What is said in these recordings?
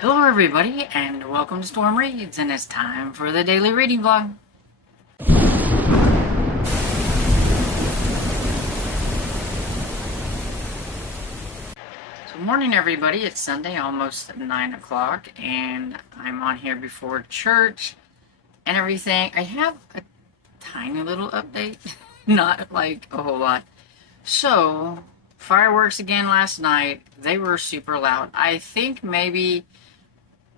Hello everybody, and welcome to Storm Reads, and it's time for the daily reading vlog. So morning everybody, it's Sunday, almost 9 o'clock, and I'm on here before church and everything. I have a tiny little update, not like a whole lot. So, fireworks again last night, they were super loud. I think maybe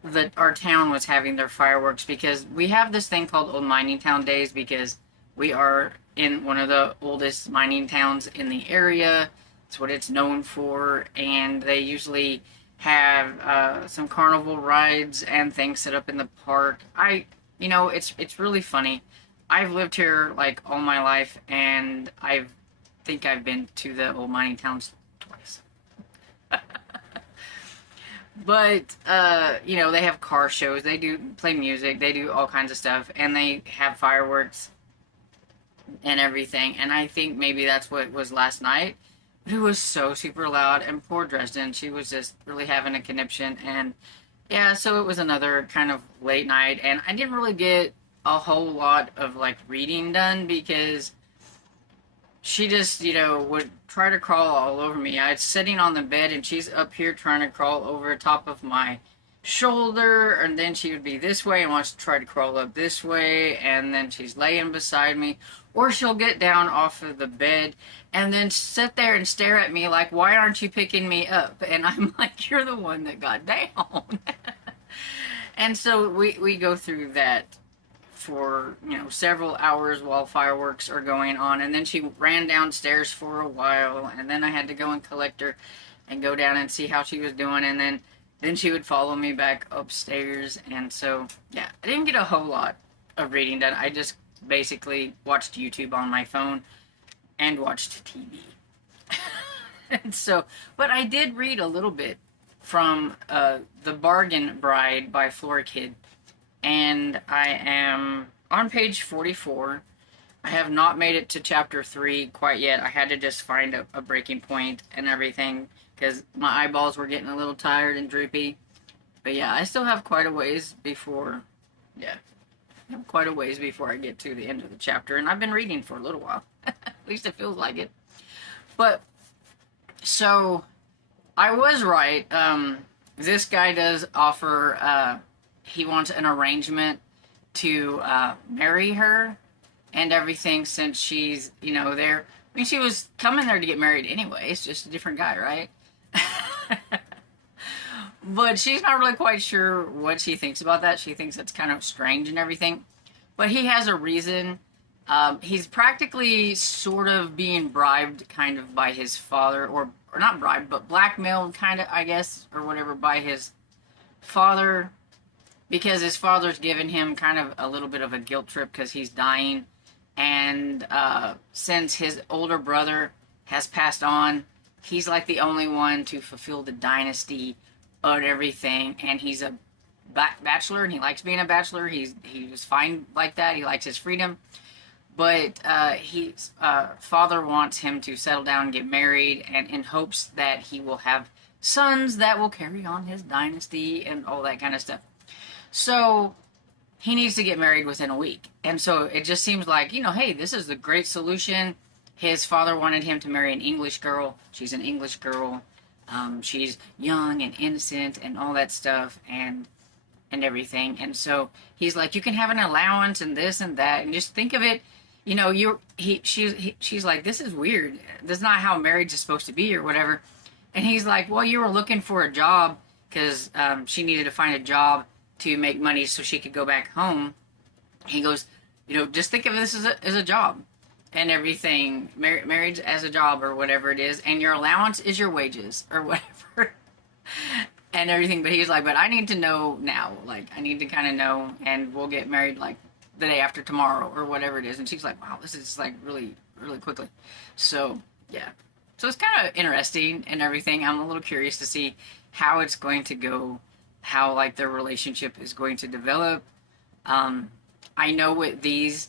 that our town was having their fireworks because we have this thing called Old Mining Town Days because we are in one of the oldest mining towns in the area. It's what it's known for, and they usually have some carnival rides and things set up in the park. It's really funny. I've lived here like all my life, and I think I've been to the old mining towns twice. But they have car shows, they do play music, they do all kinds of stuff, and they have fireworks and everything. And I think maybe that's what it was last night. But it was so super loud, and poor Dresden, she was just really having a conniption. And yeah, so it was another kind of late night, and I didn't really get a whole lot of like reading done because she just, would try to crawl all over me. I was sitting on the bed and she's up here trying to crawl over top of my shoulder, and then she would be this way and wants to try to crawl up this way, and then she's laying beside me, or she'll get down off of the bed and then sit there and stare at me like, why aren't you picking me up? And I'm like, you're the one that got down. And so we go through that for several hours while fireworks are going on, and then she ran downstairs for a while, and then I had to go and collect her and go down and see how she was doing, and then she would follow me back upstairs. And so yeah, I didn't get a whole lot of reading done. I just basically watched YouTube on my phone and watched TV. And so, but I did read a little bit from The Bargain Bride by Flora Kid, and I am on page 44. I have not made it to chapter 3 quite yet. I had to just find a breaking point and everything because my eyeballs were getting a little tired and droopy. But yeah, I still have quite a ways before, I get to the end of the chapter, and I've been reading for a little while. At least it feels like it. But, so, I was right. This guy does offer, he wants an arrangement to marry her and everything, since she's, there. I mean, she was coming there to get married anyway. It's just a different guy, right? But she's not really quite sure what she thinks about that. She thinks it's kind of strange and everything. But he has a reason. He's practically sort of being bribed kind of by his father, or not bribed, but blackmailed kind of, I guess, or whatever, by his father, because his father's given him kind of a little bit of a guilt trip because he's dying. And since his older brother has passed on, he's like the only one to fulfill the dynasty and everything. And he's a bachelor, and he likes being a bachelor. He was fine like that. He likes his freedom. But his father wants him to settle down and get married, and in hopes that he will have sons that will carry on his dynasty and all that kind of stuff. So he needs to get married within a week. And so it just seems like, hey, this is a great solution. His father wanted him to marry an English girl. She's an English girl. She's young and innocent and all that stuff and everything. And so he's like, you can have an allowance and this and that. And just think of it, she's like, this is weird. This is not how marriage is supposed to be or whatever. And he's like, well, you were looking for a job because she needed to find a job to make money so she could go back home. He goes, just think of this as a job and everything, marriage as a job or whatever it is, and your allowance is your wages or whatever and everything. But he's like, but I need to know now, like I need to kind of know, and we'll get married like the day after tomorrow or whatever it is. And she's like, wow, this is like really, really quickly. So yeah, so it's kind of interesting and everything. I'm a little curious to see how it's going to go, how like their relationship is going to develop. I know with these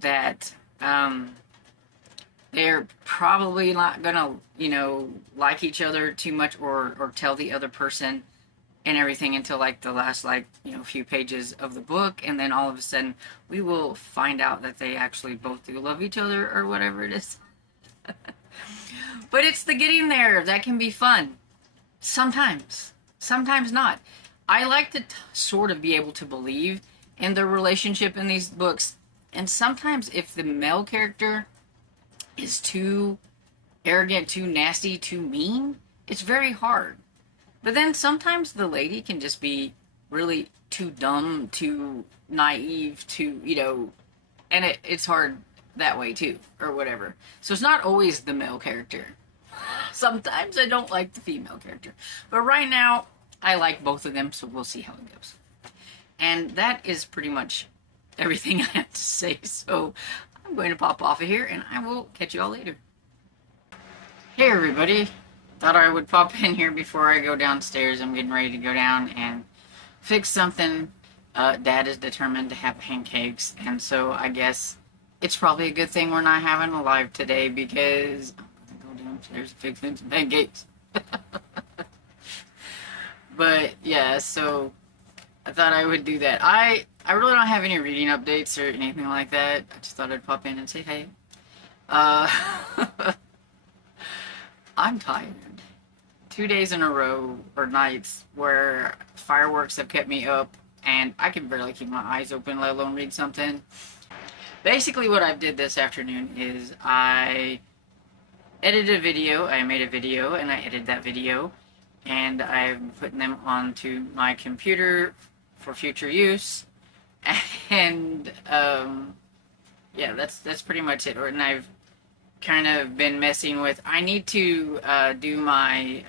that they're probably not gonna like each other too much, or tell the other person and everything until like the last few pages of the book, and then all of a sudden we will find out that they actually both do love each other or whatever it is. But it's the getting there that can be fun. Sometimes not. I like to sort of be able to believe in the relationship in these books, and sometimes if the male character is too arrogant, too nasty, too mean, it's very hard. But then sometimes the lady can just be really too dumb, too naive, and it's hard that way too, or whatever. So it's not always the male character. Sometimes I don't like the female character. But right now, I like both of them, so we'll see how it goes. And that is pretty much everything I have to say. So I'm going to pop off of here, and I will catch you all later. Hey everybody. Thought I would pop in here before I go downstairs. I'm getting ready to go down and fix something. Dad is determined to have pancakes, and so I guess it's probably a good thing we're not having a live today, because I'm going to go downstairs and fix some pancakes. But yeah, so I thought I would do that. I really don't have any reading updates or anything like that. I just thought I'd pop in and say hey. I'm tired. 2 days in a row, or nights, where fireworks have kept me up, and I can barely keep my eyes open, let alone read something. Basically what I did this afternoon is I edited a video, I made a video, and I edited that video, and I'm putting them onto my computer for future use, and yeah, that's pretty much it. And I've kind of been messing with, I need to do my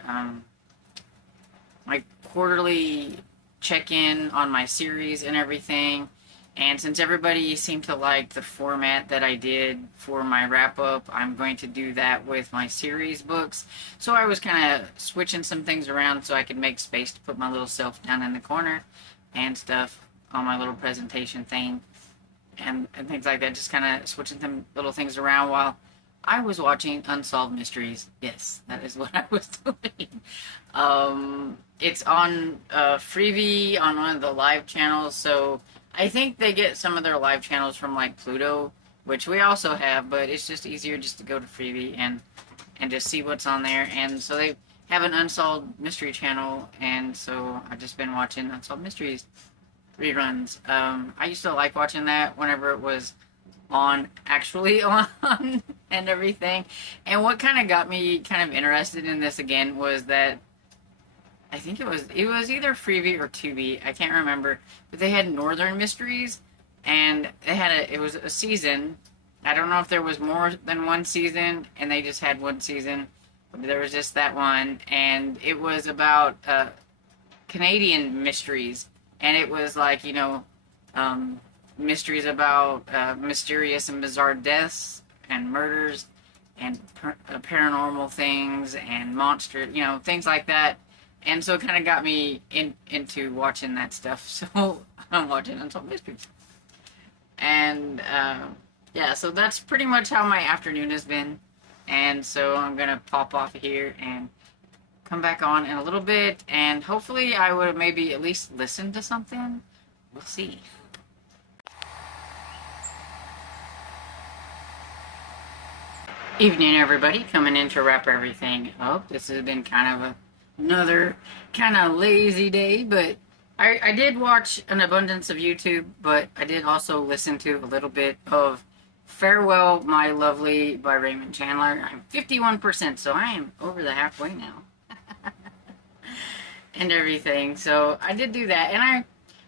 my quarterly check-in on my series and everything, and since everybody seemed to like the format that I did for my wrap-up, I'm going to do that with my series books. So I was kind of switching some things around so I could make space to put my little self down in the corner and stuff on my little presentation thing and things like that, just kind of switching some little things around while I was watching Unsolved Mysteries. Yes, that is what I was doing. It's on Freevee on one of the live channels, so I think they get some of their live channels from like Pluto, which we also have, but it's just easier just to go to Freevee and just see what's on there. And so they have an Unsolved Mystery channel, and so I've just been watching Unsolved Mysteries reruns. I used to like watching that whenever it was actually on and everything. And what kind of got me kind of interested in this again was that I think it was either Freevee or Tubi, I can't remember, but they had Northern Mysteries, and they had it was a season. I don't know if there was more than one season and they just had one season, but there was just that one, and it was about Canadian mysteries, and it was like, mysteries about mysterious and bizarre deaths and murders and paranormal things and monster, things like that. And so it kind of got me into watching that stuff. So I'm watching Unsolved Mysteries. And yeah, so that's pretty much how my afternoon has been. And so I'm going to pop off here and come back on in a little bit. And hopefully I would maybe at least listen to something. We'll see. Evening, everybody. Coming in to wrap everything up. This has been kind of another kind of lazy day, but I did watch an abundance of YouTube, but I did also listen to a little bit of Farewell, My Lovely by Raymond Chandler. I'm 51%, so I am over the halfway now. And everything. So I did do that, and I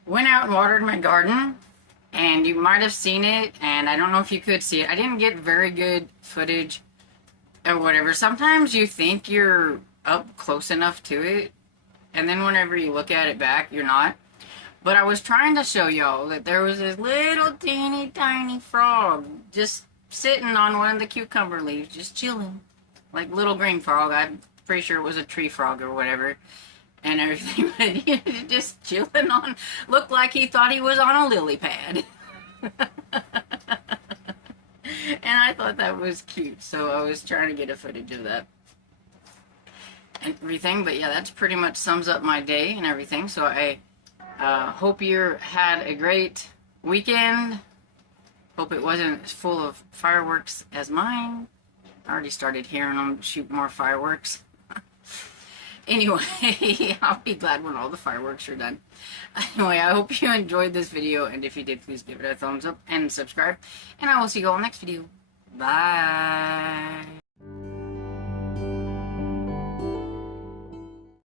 went out and watered my garden, and you might have seen it, and I don't know if you could see it. I didn't get very good footage or whatever. Sometimes you think you're up close enough to it, and then whenever you look at it back, you're not. But I was trying to show y'all that there was this little teeny tiny frog just sitting on one of the cucumber leaves, just chilling. Like little green frog. I'm pretty sure it was a tree frog or whatever. And everything, but he was just chilling on, looked like he thought he was on a lily pad. And I thought that was cute, so I was trying to get a footage of that. and everything. But yeah, that's pretty much sums up my day and everything. So I hope you had a great weekend. Hope it wasn't as full of fireworks as mine. I already started hearing them shoot more fireworks. Anyway, I'll be glad when all the fireworks are done. Anyway, I hope you enjoyed this video, and if you did, please give it a thumbs up and subscribe. And I will see you all next video. Bye.